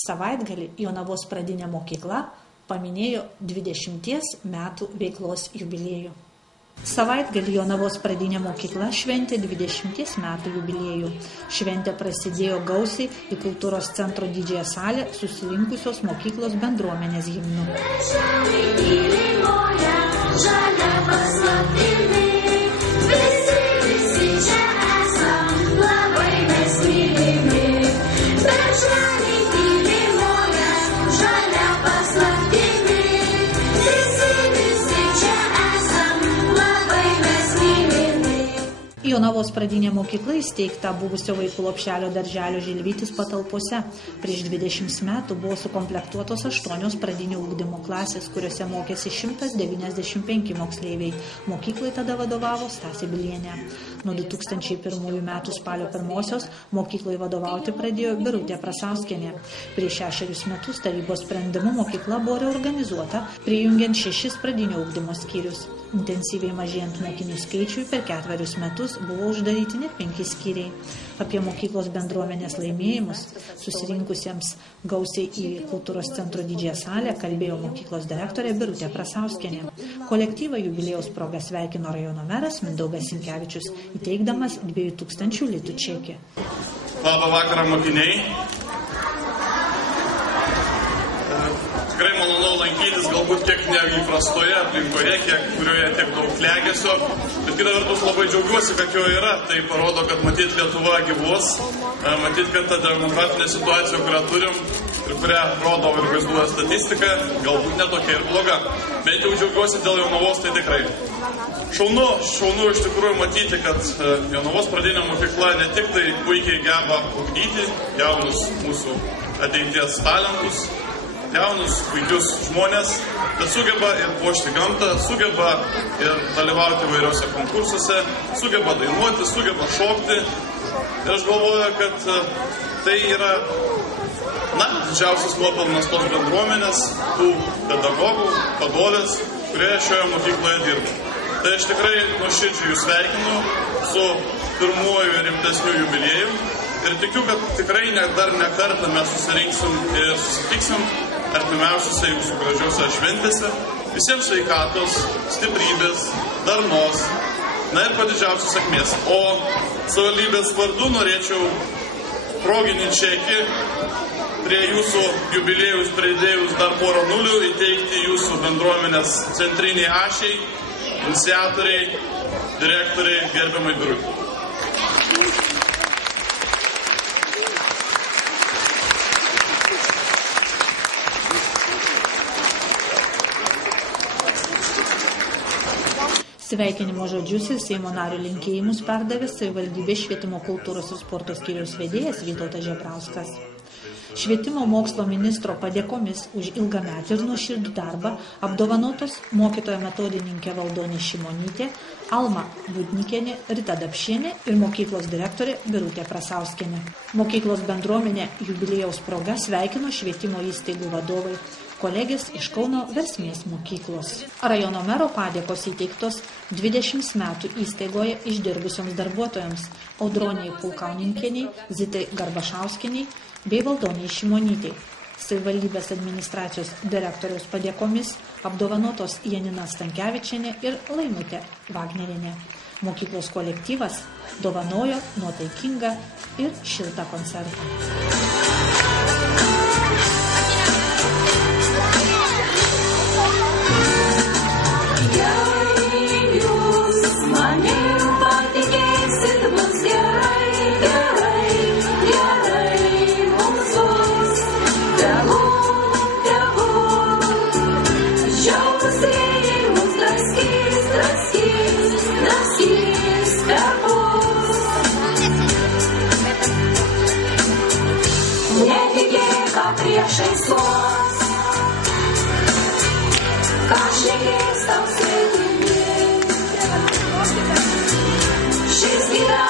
Savaitgalį Jonavos pradinė mokykla paminėjo 20 metų veiklos jubiliejų. Savaitgalį Jonavos pradinė mokykla šventė 20 metų jubiliejų. Šventė prasidėjo gausiai į kultūros centro didžiąją salę susirinkusios mokyklos bendruomenės himnu. Jonavos pradinė mokykla įsteigta buvusio vaikų lopšelio darželio Žilvytis patalpose. Prieš 20 metų buvo sukomplektuotos 8 pradinio ugdymo klasės, kuriuose mokėsi 195 moksleiviai. Mokyklai tada vadovavo Stasė Bilienė. Nuo 2001 metų spalio 1 mokyklai vadovauti pradėjo Birutė Prasauskienė. Prieš 6 metus tarybos sprendimu mokykla buvo reorganizuota, prijungiant 6 pradinio ugdymo skyrius. Intensyviai mažėjant mokinių skaičiui per 4 metus buvo uždaryti net 5 skyriai. Apie mokyklos bendruomenės laimėjimus susirinkusiems gausiai į kultūros centro didžiąją salę kalbėjo mokyklos direktorė Birutė Prasauskienė. Kolektyvą jubiliejaus proga sveikino rajono meras Mindaugas Sinkevičius, įteikdamas 2000 litų čekį. Labą vakarą, mokiniai. Tikrai malonu lankytis galbūt kiek neįprastoje aplinkoje, kurioje tiek daug klegesio, bet kita vertus labai džiaugiuosi, kad jo yra. Tai parodo, kad matyt Lietuva gyvuos, matyt, kad ta demokratinė situacija, kurią turim ir kurią rodo ir vaizduoja statistika, galbūt netokia ir bloga. Bet jau džiaugiuosi dėl Jonavos, tai tikrai. Šaunu iš tikrųjų matyti, kad Jonavos pradinė mokykla ne tik tai puikiai geba ugdyti jaunus mūsų ateities talentus, jaunus, puikius žmonės, bet sugeba ir puošti gamtą, sugeba ir dalyvauti įvairiuose konkursuose, sugeba dainuoti, sugeba šokti. Ir aš galvoju, kad tai yra didžiausias nuopelnas tos bendruomenės, tų pedagogų, vadovės, kurie šioje mokykloje dirba. Tai aš tikrai nuoširdžiai jūs sveikinu su pirmuoju ir rimtesniu jubiliejum ir tikiu, kad tikrai dar ne kartą mes susirinksim ir susitiksim artimiausiose jūsų gražiuose šventėse. Visiems sveikatos, stiprybės, darnos, ir didžiausios sėkmės. O savivaldybės vardu norėčiau proginį čekį prie jūsų jubiliejaus pridėjus dar porą nulių įteikti jūsų bendruomenės centriniai ašiai, iniciatoriai, direktoriai, gerbiamai Birutei. Sveikinimo žodžius ir Seimo nario linkėjimus perdavė savivaldybės švietimo kultūros ir sporto skyriaus vedėjas Vytautas Žebrauskas. Švietimo mokslo ministro padėkomis už ilgametį ir nuoširdų darbą apdovanotos mokytoja metodininkė Valdonė Šimonytė, Alma Budnikienė, Rita Dapšienė ir mokyklos direktorė Birutė Prasauskienė. Mokyklos bendruomenė jubiliejaus proga sveikino švietimo įstaigų vadovai, kolegės iš Kauno Versmės mokyklos. Rajono mero padėkos įteiktos 20 metų įstaigoje išdirbusioms darbuotojams Audronijai Pulkauninkieniai, Zitai Garbašauskieniai bei Valdoniai Šimonytei. Savivaldybės administracijos direktoriaus padėkomis apdovanotos Janina Stankevičienė ir Laimutė Vagnerienė. Mokyklos kolektyvas dovanojo nuotaikingą ir šiltą koncertą. Priešais vos, ką šnekės tau sveikini, šis gyvenimas.